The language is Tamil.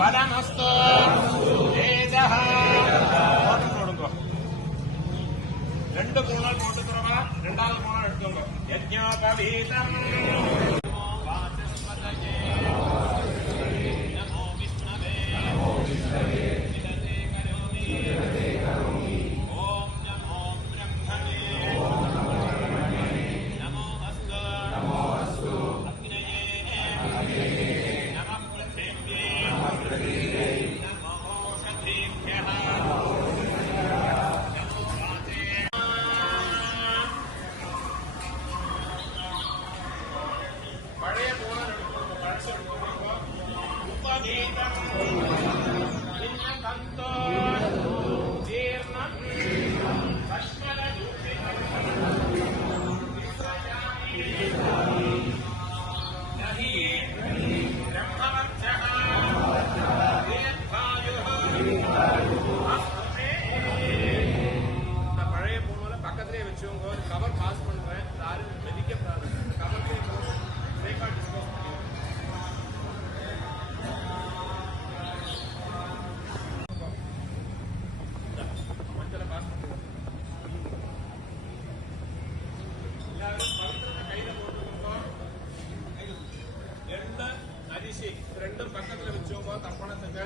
பதமஸ்து தேஜः போடுங்க. 2 கூணல் போட்டு தரவா, 2வது கூணல் எடுத்துங்க. யஜ்ஞோபவீதம் பழைய போனோட பக்கத்திலே வச்சுங்க. ஒரு கவர் பாஸ் பண்றேன், யாரும் வெதிக்கப்படாது. கவர் பிரேக்ஃபாஸ்ட் டிஸ்போஸ் பண்ணி மஞ்சள பாஸ் பண்ணுங்க. எல்லாரும் பவித்திரத்தை கையில போட்டுக்கோங்க. 2 அரிசி 2 பக்கத்துல வச்சுக்கோங்க. தப்பானதுங்க